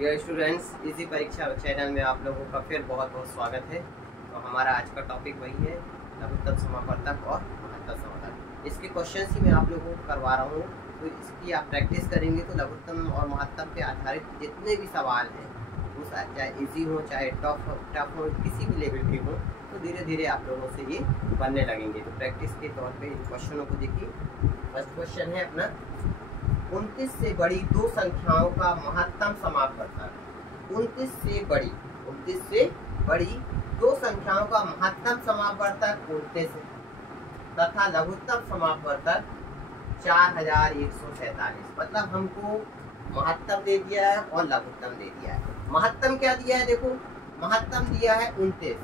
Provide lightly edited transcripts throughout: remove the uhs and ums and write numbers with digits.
Dear students, इसी परीक्षा channel में आप लोगों का फिर बहुत बहुत स्वागत है। तो हमारा आज का टॉपिक वही है, लघुत्तम समापवर्तक और महत्तम समापवर्तक। इसके क्वेश्चंस ही मैं आप लोगों को करवा रहा हूँ, तो इसकी आप प्रैक्टिस करेंगे तो लघुत्तम और महत्तम पे आधारित जितने भी सवाल हैं, वो चाहे इजी हो चाहे टफ हो, किसी भी लेवल के हो, तो धीरे धीरे आप लोगों से ये बनने लगेंगे। तो प्रैक्टिस के तौर पर इन क्वेश्चनों को देखिए। फर्स्ट क्वेश्चन है अपना, 29 से बड़ी दो संख्याओं का महत्तम समापवर्तक। 29 से बड़ी दो संख्याओं का महत्तम समापवर्तक 29 है तथा लघुत्तम समापवर्तक 4147। मतलब हमको महत्तम दे दिया है और लघुत्तम दे दिया है। महत्तम क्या दिया है, देखो महत्तम दिया है 29।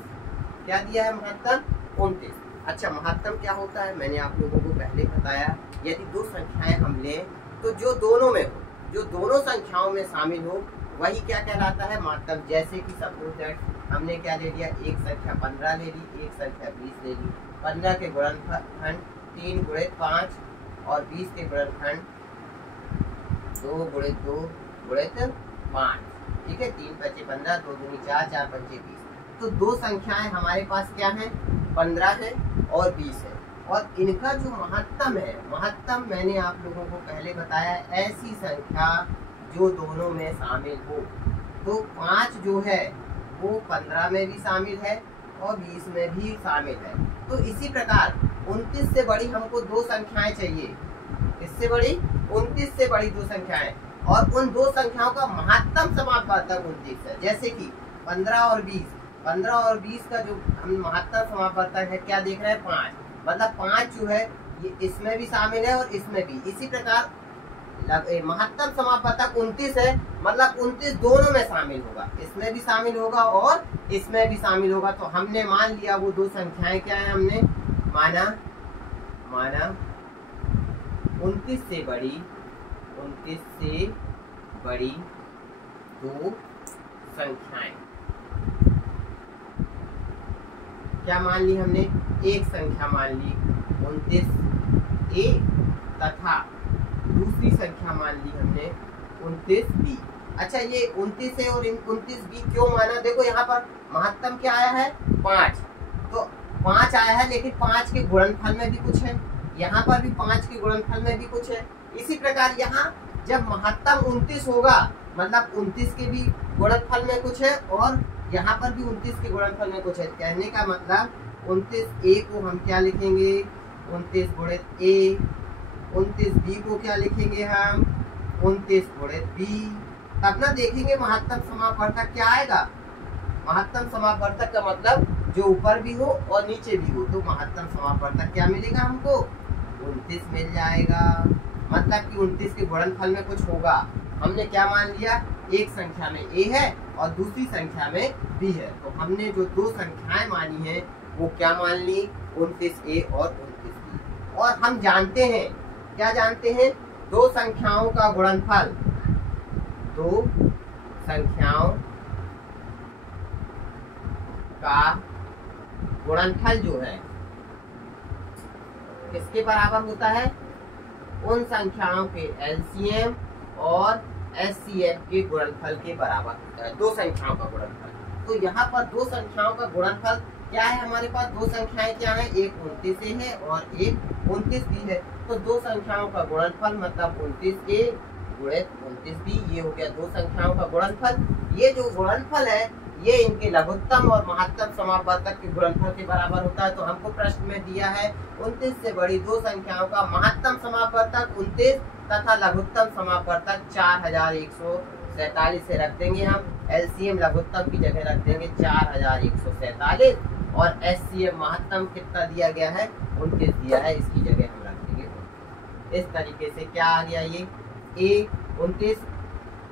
क्या दिया है महत्तम? 29। अच्छा, महत्तम क्या होता है मैंने आप लोगों को पहले बताया। यदि दो संख्याएं हम लें तो जो दोनों में हो, जो दोनों संख्याओं में शामिल हो, वही क्या कहलाता है? महत्तम। जैसे कि सपोज दैट हमने क्या ले लिया, एक संख्या 15 ले ली, एक संख्या 20 ले ली। 15 के गुणनखंड 3 × 5 और 20 के गुणनखंड 2 × 2 × 5। ठीक है, 3 × 5 = 15, 2 × 2 = 4, 4 × 5 = 20। तो दो संख्याएं हमारे पास क्या है? 15 है और 20 है। और इनका जो महत्तम है, महत्तम मैंने आप लोगों को पहले बताया, ऐसी संख्या जो दोनों में शामिल हो। तो 5 जो है वो 15 में भी शामिल है और 20 में भी शामिल है। तो इसी प्रकार 29 से बड़ी हमको दो संख्याएं चाहिए। इससे बड़ी 29 से बड़ी दो संख्याएं, और उन दो संख्याओं का महत्तम समापवर्तक 29 है। जैसे कि 15 और 20। 15 और 20 का जो हम महत्तम समापवर्तक है, क्या देख रहे हैं? 5। मतलब 5 जो है ये इसमें भी शामिल है और इसमें भी। इसी प्रकार महत्तम समापवर्तक 29 है, मतलब 29 दोनों में शामिल होगा, इसमें भी शामिल होगा और इसमें भी शामिल होगा। तो हमने मान लिया वो दो संख्याएं क्या है, हमने माना 29 से बड़ी दो संख्याएं। क्या मान ली हमने? एक संख्या मान ली 29A तथा दूसरी संख्या मान ली हमने 29B। अच्छा, ये 29 है और 29B क्यों माना? देखो यहाँ पर महत्तम क्या आया है? 5। तो 5 आया है, लेकिन 5 के गुणनफल में भी कुछ है, यहाँ पर भी 5 के गुणनफल में भी कुछ है। इसी प्रकार यहाँ जब महत्तम 29 होगा, मतलब 29 के भी गुणनफल में कुछ है और यहाँ पर भी 29 के गुणनफल में कुछ है। कहने का मतलब 29A को हम क्या लिखेंगे? 29 × A। 29B को क्या लिखेंगे हम? 29 × B। तब ना देखेंगे महत्तम समापवर्तक क्या आएगा। महत्तम समापवर्तक का मतलब जो ऊपर भी हो और नीचे भी हो। तो महत्तम समापवर्तक क्या मिलेगा हमको? 29 मिल जाएगा। मतलब कि 29 के गुणनफल में कुछ होगा। हमने क्या मान लिया? एक संख्या में A है और दूसरी संख्या में B है। तो हमने जो दो संख्याएं मानी है वो क्या मान ली? 29A और 29B। और हम जानते हैं, क्या जानते हैं? दो संख्याओं का गुणनफल, दो संख्याओं का गुणनफल जो है किसके बराबर होता है? उन संख्याओं के LCM और HCF के गुणनफल के बराबर होता है। दो संख्याओं का गुणनफल। तो यहाँ पर दो संख्याओं का गुणनफल क्या है? हमारे पास दो संख्याएं क्या है? एक 29A है और एक 29B है। तो दो संख्याओं का गुणनफल मतलब 29A × 29B। ये हो गया दो संख्याओं का गुणनफल। ये जो गुणनफल है ये इनके लघुत्तम और महत्तम समापवर्तक के गुणनफल के बराबर होता है। तो हमको प्रश्न में दिया है 29 से बड़ी दो संख्याओं का महत्तम समापवर्तक 29 तथा लघुत्तम समापवर्तक 4147 से रख देंगे हम। LCM लघुत्तम की जगह रख देंगे 4147 और HCF महत्तम कितना दिया गया है? 29 दिया है, इसकी जगह हम रख देंगे। इस तरीके से क्या आ गया? ये A 29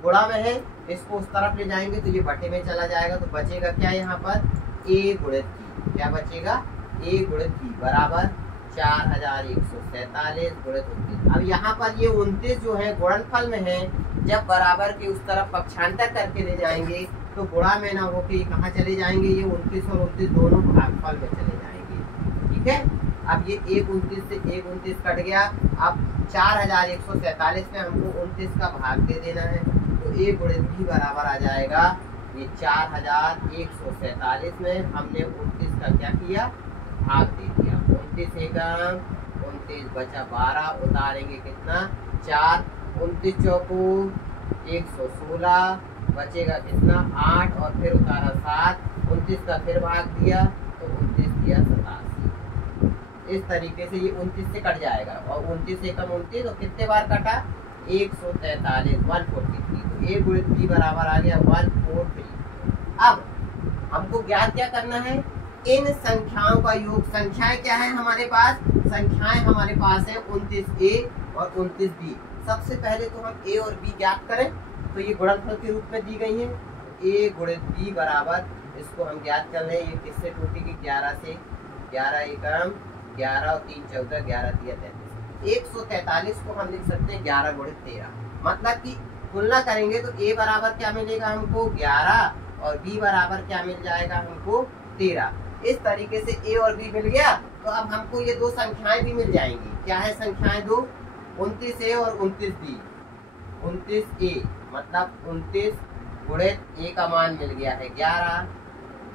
गुणा में है, इसको उस तरफ ले जाएंगे तो ये बटे में चला जाएगा। तो बचेगा क्या यहाँ पर? A × B। क्या बचेगा? A × B बराबर 4147 × 29। अब यहाँ पर ये 29 जो है गुणनफल में है, जब बराबर के उस तरफ पक्षांतर करके ले जाएंगे तो गुणा में ना होके कहाँ चले जाएंगे? ये 29 और 29 दोनों भागफल में चले जाएंगे। ठीक है, अब ये 1 29 से 1 29 कट गया। अब 4147 में हमको 29 का भाग दे देना है। तो a गुणित b बराबर आ जाएगा ये 4147 में हमने 29 का क्या किया, भाग दे दिया। 29 एकम 29 बचा 12, उतारेंगे कितना 4, 29 चौको 116, बचेगा कितना 8 और फिर उतारा 7, 29 का फिर भाग दिया तो 29 दिया 87। इस तरीके से ये 29 से कट जाएगा और 29 एकम 29 तो कितने बार कटा 143, 143। तो a गुणित b बराबर आ गया 143। अब हमको ज्ञात क्या करना है, इन संख्याओं का योग। संख्याएं क्या है हमारे पास, संख्याएं हमारे पास है 29a और 29b। सबसे पहले तो हम a और b ज्ञात करें, तो ये गुणनफल के रूप में दी गई है। a गुणित b बराबर, इसको हम ज्ञात कर रहे हैं, ये किससे टूटेगी 11 से, 11 एकम 11 और 3 14, 11 दिया 33। 143 को हम लिख सकते हैं 11 गुणित 13। मतलब कि तुलना करेंगे तो a बराबर क्या मिलेगा हमको 11 और b बराबर क्या मिल जाएगा हमको 13। इस तरीके से a और b मिल गया। तो अब हमको ये दो संख्याएं भी मिल जाएंगी। क्या है संख्याएं दो, 29a और 29b। 29a मतलब 29 गुणित a का मान मिल गया है 11,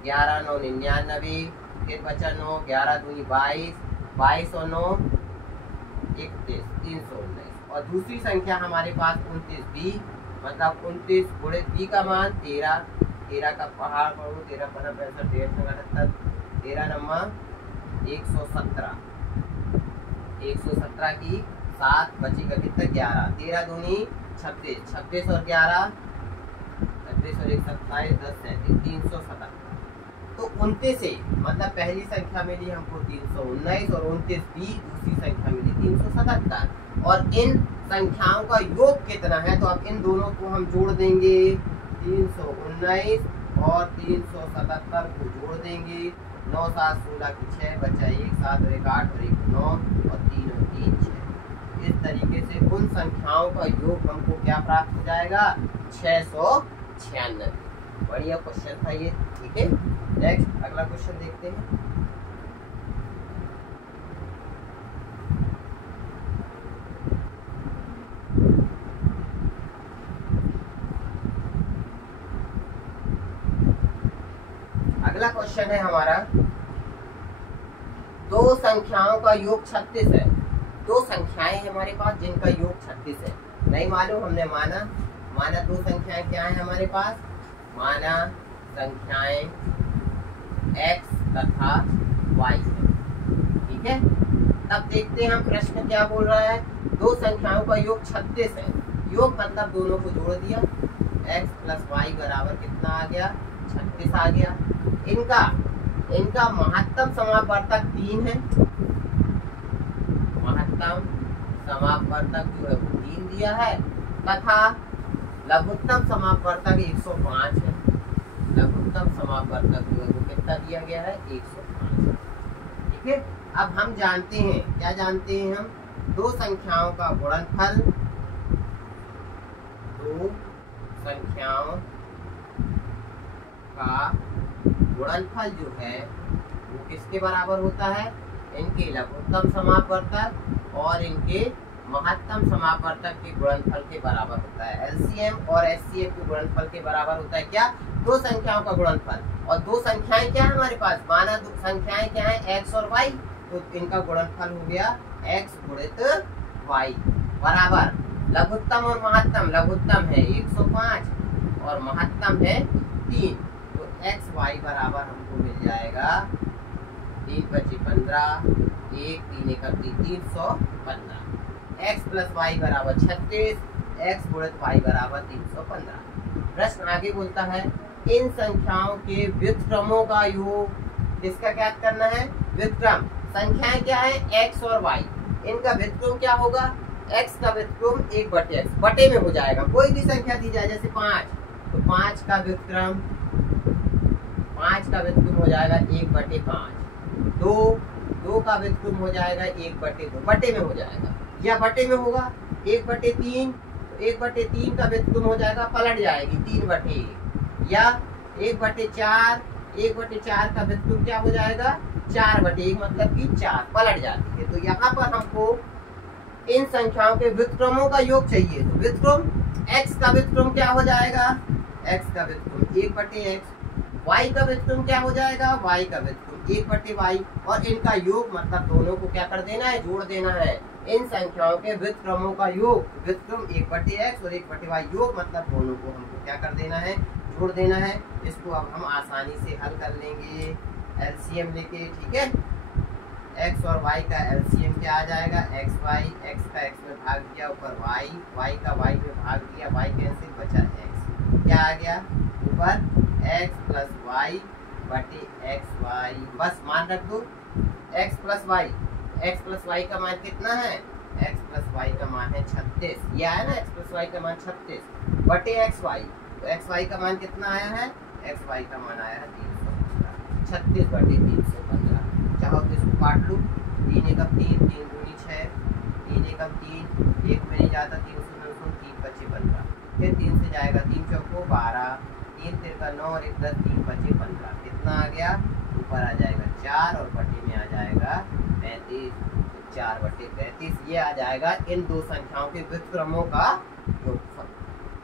11 9 99, फिर बचा 9, 11 दूनी 22, 22 और 9 31, 319। और दूसरी संख्या हमारे पास 29b मतलब 29 गुणित b का मान 13, 13 का पहाड़ पढ़ो 13 15 65 178, 13 नंबर 117, 117 की 7 बचेगा कितना 11, 13 दूनी 26, 26 और 11 26 और 1 27, 10 37, 377। तो 29 से मतलब पहली संख्या मिली हमको 319 और 29b दूसरी संख्या मिली 377। और इन संख्याओं का योग कितना है, तो अब इन दोनों को हम जोड़ देंगे, 319 और 377 को जोड़ देंगे। 9 7 16 की 6 बचा 1 7 और 1 8 और 1 9 और 3 और 3 6। इस तरीके से उन संख्याओं का योग हमको क्या प्राप्त हो जाएगा 696। बढ़िया क्वेश्चन था ये, ठीक है। नेक्स्ट अगला क्वेश्चन देखते हैं। अगला क्वेश्चन है हमारा, दो संख्याओं का योग 36 है। दो संख्याएं हैं हमारे पास जिनका योग 36 है। नहीं मालूम, हमने माना दो संख्याएं क्या है हमारे पास, माना संख्याएं x तथा y है, ठीक है। तब देखते हैं हम प्रश्न क्या बोल रहा है। दो संख्याओं का योग 36 है। योग मतलब दोनों को जोड़ दिया, x प्लस y बराबर कितना आ गया 36 आ गया। इनका महत्तम समापवर्तक 3 है। महत्तम समापवर्तक जो है वो 3 दिया है तथा लघुत्तम समापवर्तक 105 है। लघुत्तम समापवर्तक जो है वो कितना दिया गया है 105, ठीक है। अब हम जानते हैं, क्या जानते हैं हम, दो संख्याओं का गुणनफल, दो संख्याओं का गुणनफल जो है वो किसके बराबर होता है, इनके लघुत्तम समापवर्तक और इनके महत्तम समापवर्तक के गुणनफल के बराबर होता है। एलसीएम और एचसीएफ के गुणनफल के बराबर होता है क्या, दो संख्याओं का गुणनफल। और दो संख्याएं क्या है हमारे पास, माना दो संख्याएं क्या है x और y, तो इनका गुणनफल हो गया x गुणित y बराबर लघुत्तम और महत्तम। लघुत्तम है 105 और महत्तम है 3, तो x y बराबर हमको मिल जाएगा 3 25 15, 1 3 1 315। x प्लस y बराबर 36, x गुणित y बराबर 315। प्रश्न आगे बोलता है, इन संख्याओं के व्युत्क्रमों का योग किसका ज्ञात करना है, व्युत्क्रम। संख्याएं क्या है x और y, इनका व्युत्क्रम क्या होगा, x का व्युत्क्रम 1/x बटे में हो जाएगा। कोई भी संख्या दी जाए जैसे 5, तो 5 का व्युत्क्रम हो जाएगा 1/5। 2 का व्युत्क्रम हो जाएगा 1/2 बटे में हो जाएगा, या बटे में होगा 1/3, 1/3 का व्युत्क्रम हो जाएगा पलट जाएगी 3/1, या 1/4 का व्युत्क्रम क्या हो जाएगा 4/1 मतलब कि 4 पलट जाती है। तो यहाँ पर हमको इन संख्याओं के व्युत्क्रमों का योग चाहिए। तो व्युत्क्रम x का व्युत्क्रम क्या हो जाएगा, x का व्युत्क्रम 1/x, y का व्युत्क्रम क्या हो जाएगा, y का व्युत्क्रम 1/y, और इनका योग मतलब दोनों को क्या कर देना है, जोड़ देना है। इन संख्याओं के व्युत्क्रमों का योग, व्युत्क्रम 1/x और 1/y, योग मतलब दोनों को हमको क्या कर देना है, जोड़ देना है। इसको अब हम आसानी से हल कर लेंगे एलसीएम लेके, ठीक है। x और y का एलसीएम क्या आ जाएगा, xy, x का x में भाग दिया, ऊपर y, y का y में भाग दिया, y कैंसिल, बचा x, क्या आ गया ऊपर x प्लस वाई बटे xy, बस मान रख दो x प्लस वाई का मान कितना है, x प्लस वाई का मान है 36, ये आया ना, x प्लस वाई का मान 36 बटे xy, तो xy का मान कितना आया है, xy का मान आया है 315, 36 बटे 315। चाहो तो इसको काट लो, 3 एकम 3, 3 दूनी 6, 3 एकम 3, 1 में नहीं जाता, 3 सुन 3 बचे 15, फिर 3 से जाएगा 3 चौको 12, 3 तिरका 9 और 1 10, 3 बचे 15, कितना आ गया, ऊपर आ जाएगा 4 और बटे में आ जाएगा 35, 4 बटे 35, ये आ जाएगा इन दो संख्याओं के व्युत्क्रमों का योगफल।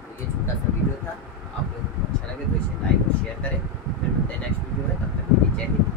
तो ये छोटा सा वीडियो था, आप लोगों को अच्छा लगे तो इसे लाइक और शेयर करें। फिर मिलते हैं नेक्स्ट वीडियो में, तब तक के लिए जय हिंद।